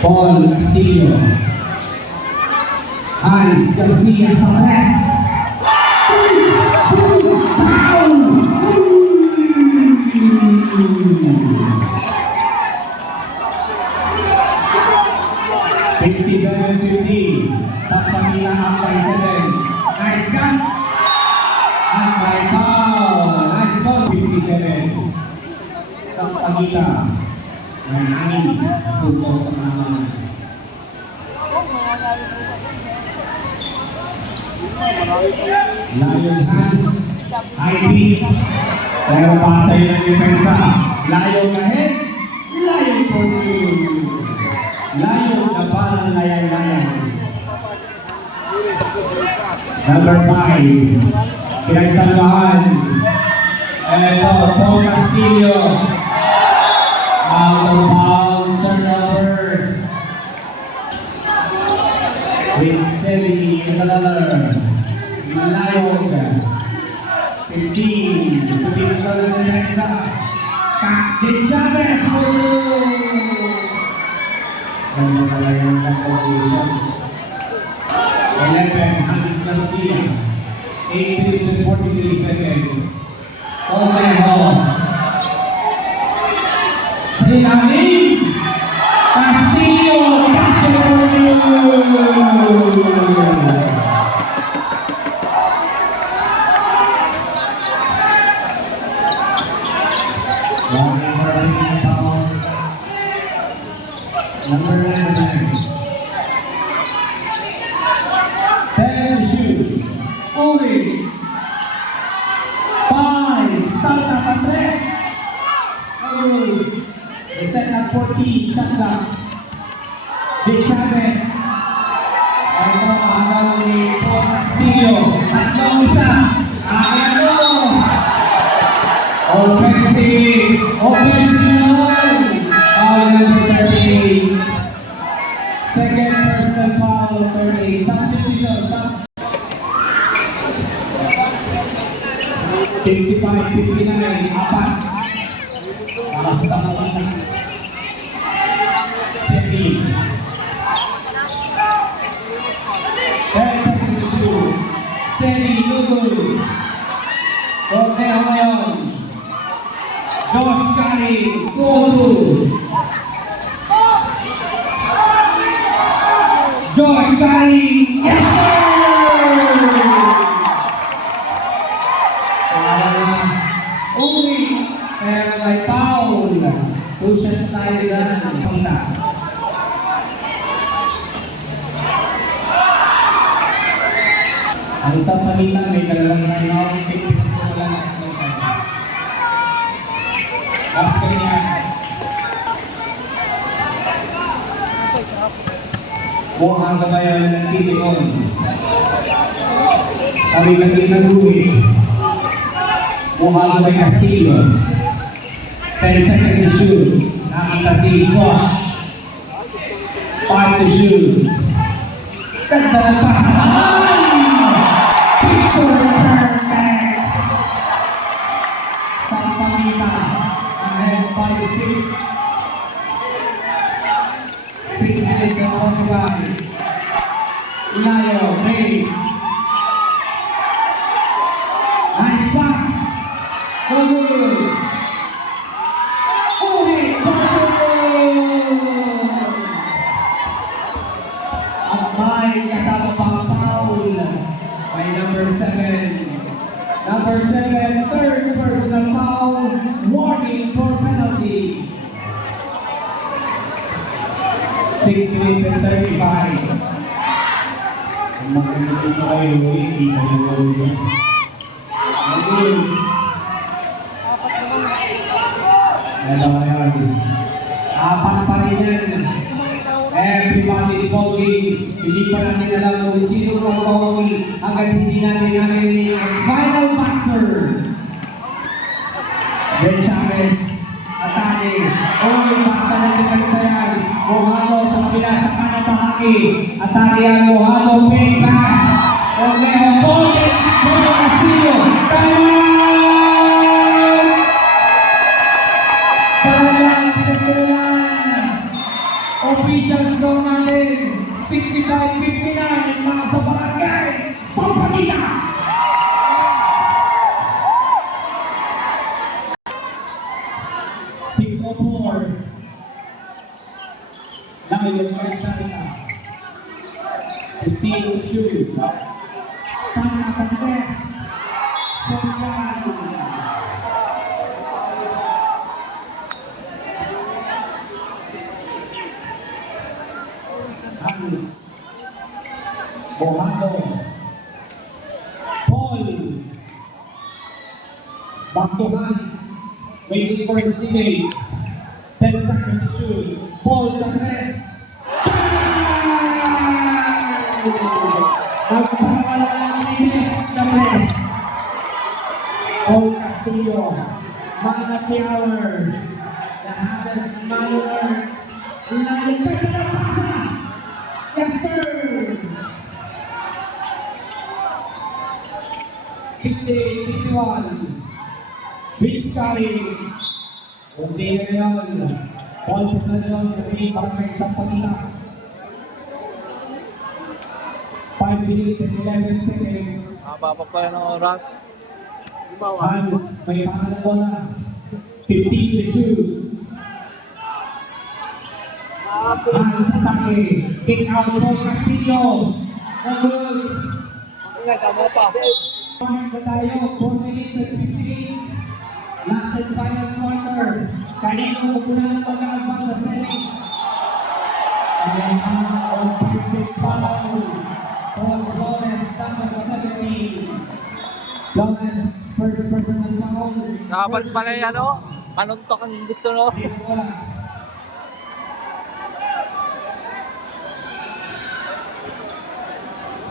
Paul Castillo. Hans Garcia sa press. Fifty-seven fifty. Sa by seven. Nice cut. Up by foul. Nice call. Fifty-seven. Sa Pamila. Ang anim. Punto sa mga Lion hands, beat. Pero pasa yun ang depensa. Lion ahead, Lion two. Lion na parang layan-layan. Number five, pinagdalahan. Ito, Paul Castillo. 15. Sabihin sa depensa. Kakit Chavez. Ganda pala yung composition. 11. Hans Garcia. 8 minutes and 43 seconds. Number foul 38. Substitution. Sub 55-59. Apat. Para sa Samarina. Seti. 10 seconds to shoot. Seti, no good. Torneo ngayon. Josh Shari, Todo. Josh Shari, yes sir! Uli, pero may foul. Two shots tayo na. Punta. Ang isang palitan may dalawang timeout. Pipilitin ko lang ang Basket niya. Mukhang kabayan ng Pilipinon. Kami lagi nagluwi. Mukhang kabay Castillo. 10 seconds to shoot. Nakita si Josh. 5 to shoot. Ng pasahan! Picture perfect! Sa pamita. Ahead 5 to 6. 6 Ito ngayon. Apat pa rin yan. Everybody's voting. Hindi pa natin alam kung sino ang voting hanggang hindi natin ang final passer. Ben Chavez, Atane, Oy, pasa na depensa yan. Mohalo sa kabila sa kanan bahagi. Atane yan, Mohalo, pay pass. Orleo, Singapore. Layo kay Sarita. Tino Chu. Sana Santos. Soriano. Hans. Mohado. Paul. Hans. waiting for his teammates. 10 seconds to shoot. Paul Zanes. Nagpapalalan ni Miss Paul Castillo. Mana Taylor. Nahadas Manuel. Nalipit na pasa. Yes, sir. 68, 61. Iskari. Hindi na naman. Ball possession, gabi para sa isang patila. 5 minutes and 11 seconds. Haba pa pa ng oras. Hans, may pangalan ko na. 15 to 2. Hans, atake. Kick out po Castillo. Nagul. Ang gagamo pa. Pangin ba tayo? 4 minutes and 15 Quarter. Kanino kukulang ang pag-aabang sa settings. And ang offensive foul for Flores, number 17. Flores, first personal foul. Dapat pala yan, ano? Panuntok ang gusto, no?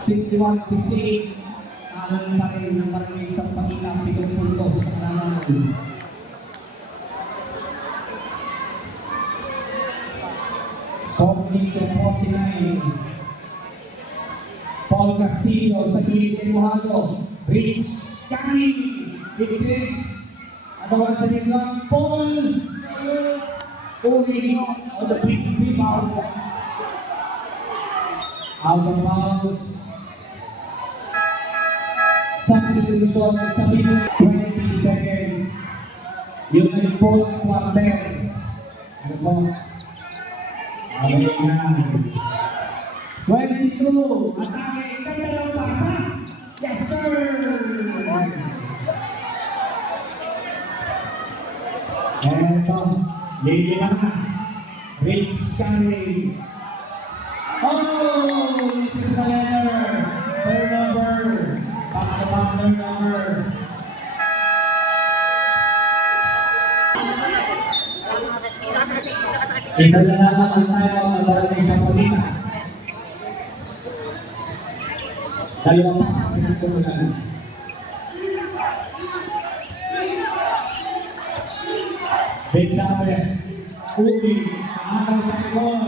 Sixty-one, sixty-eight. Alam pa rin ng barangay sa Pagila, pitong puntos na naman. Minutes and forty-nine. Paul Castillo sa gilid kay Mojado. Rich Kani. It is Agawan sa nitlang Paul. Uli on the big rebound. Out of bounds. Substitution sa minute 20 seconds. Yung nag-pull ang quarter. Ano po? Okay na. 22. Atake. Lang pasa. Yes, sir. Eto. Lady na na. Oh! This. Turnover. Back to back turnover. Isa na naman tayo ang barangay sa Polina. Dalawang pa sa pinagtulugan. Ben Chavez, Uli, Amaw sa likod,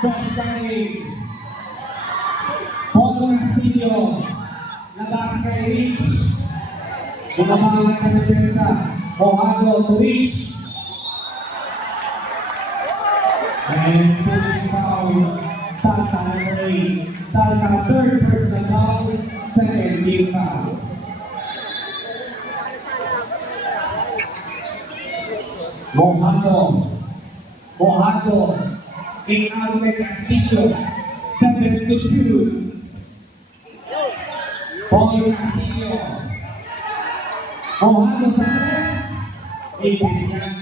Josh Kay, Paul Castillo, labas kay Rich, bumabang na Depensa, Mojado to Rich, and pushing foul, Salta number 8, Salta third personal foul, second team foul. Mojado. Mojado. In Albert Castillo. Seven to shoot. Paul Castillo. Mojado sa tres. Ipis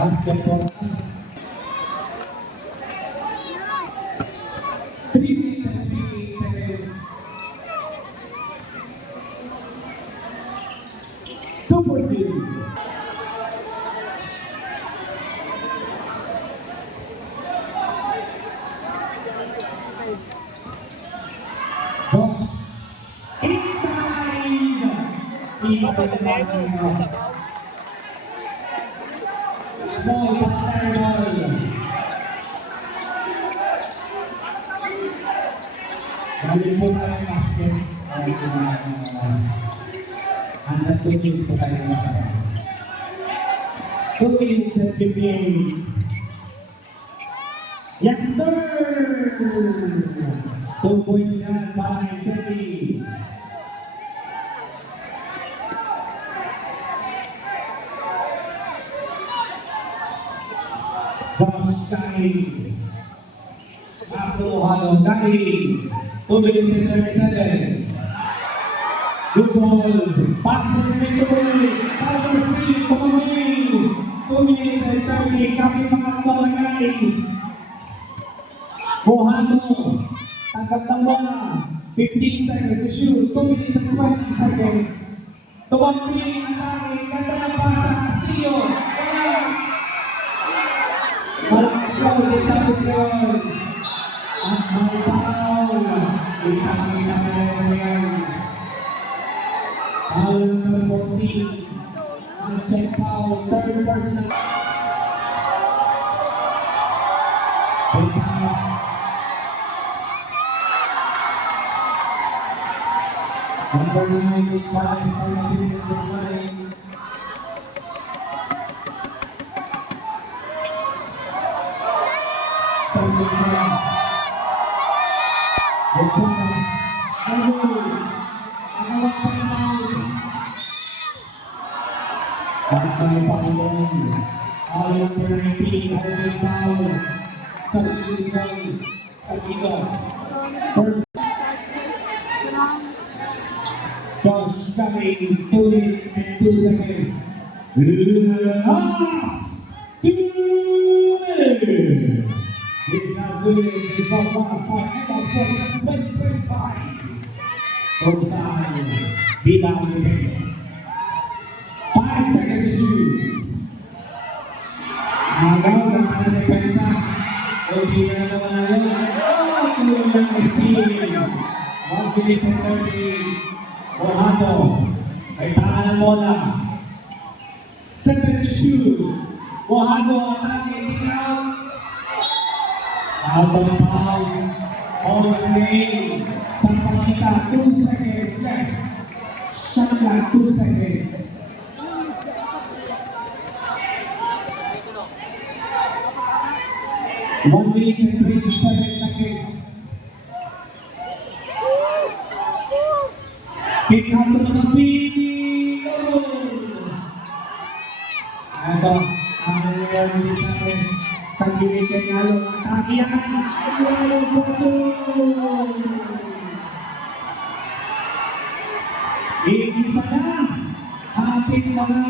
basketball. Three minutes and Inside. Small terrible. Galing po tayo ng basket. Ay, kumakas ng oras. Hanggang 2 minutes tayo. 2 at 58. Yes, sir! Two points yan para kay Seti. Josh Kane. Aso Halo Kane. Two minutes and 37. Good ball. Pass to the midfield. Power three. Pumamay. Two minutes and 30. Kapit mga kabalagay. Mohano. Tanggap ng bola. 15 seconds shoot. 2 minutes and 20 seconds. Tumakbi ang tangin. Ganda ng pasa. Castillo. May chance yun. At. Itangin na meron yan. Foul number 14. Ang check foul. Third. May chance. Number 9, may chance Bakit may Panginoon? Foul number 19, holding foul. Sa Luzon, sa Liga. First Josh Kane, 2 minutes and 2 seconds. Last 2 minutes. It's now doing the ball for Emerson 2025. Kung saan bilang nito. 5 seconds to shoot. Agaw ng kanyang depensa. O di na naman na. Oh, tulong ng steal. 1 minute and 30. Mohado. May tangan ng bola. Seven to shoot. Mohado atake. Tingnan. Out of bounds. On. 2 seconds left. Shot clock 2 seconds. One minute and 27 seconds. Kick out to the beat. Ito, ang nangyayari dito sa akin. Sa gilid kay Nalo. Atake yan. Nalo po Iisa na. Ating mga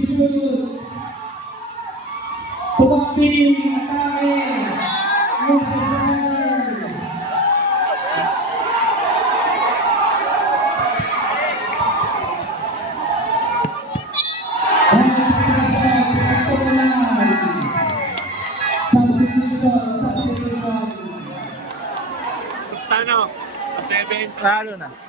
7. Tumakbi ang atake. Substitution, substitution. Paano? A seven. Lalo na.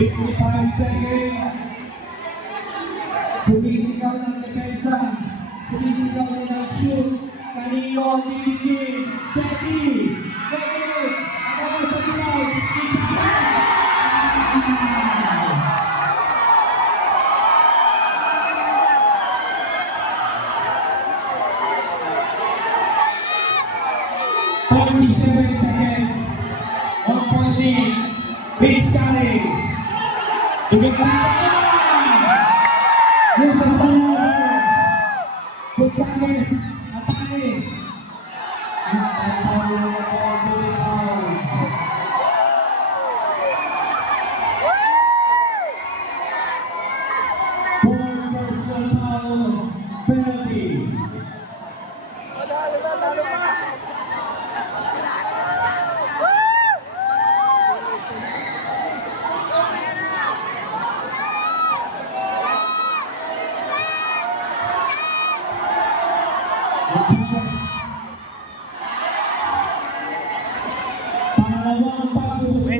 55 seconds. Sumisigaw ng depensa. Sumisigaw ng shoot. Kanino ang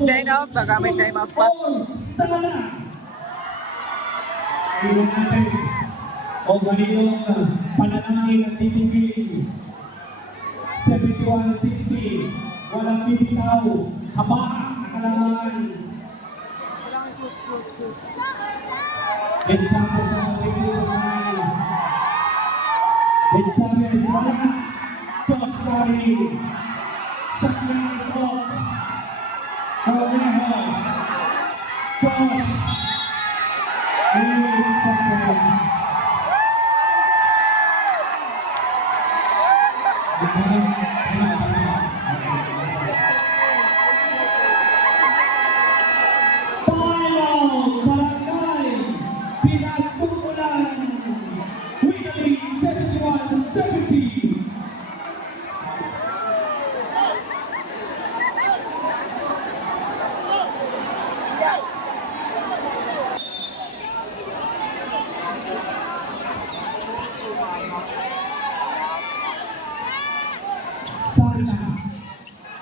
May time out, baka may time out pa. Ayun natin. O ganitong panalangin at titigil. 71-60. Walang bibitaw. Haba. Nakalaman. Ben Chavez ang pagpipili ng Ben Chavez, wala. Josh Curry.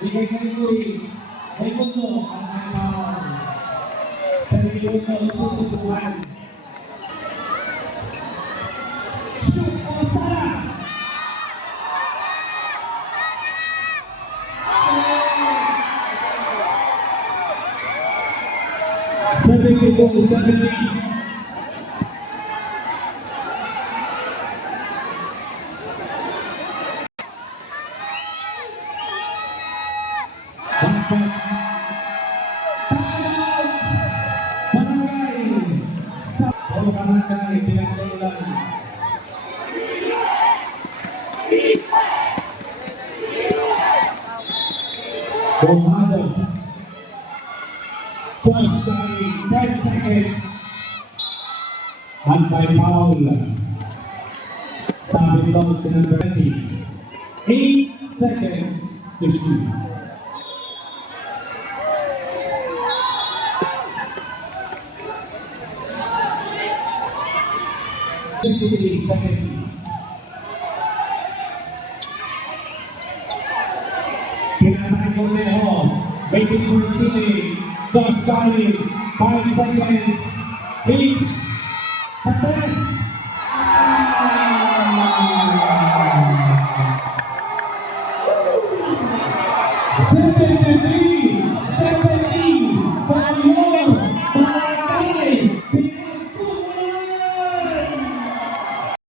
Bigay ka ni Kuri, may mundo ang kanyang sarili mo susubukan. Shoot o Sara! Seventy-two, seventy. Bumado. First time, 10 seconds. Anti-foul. Sabi daw si number 20. 8 seconds to shoot. Fifty-three seconds. Pinasakay ko Neho. Waiting for stealing. Josh Sally. Five seconds. Each. Success.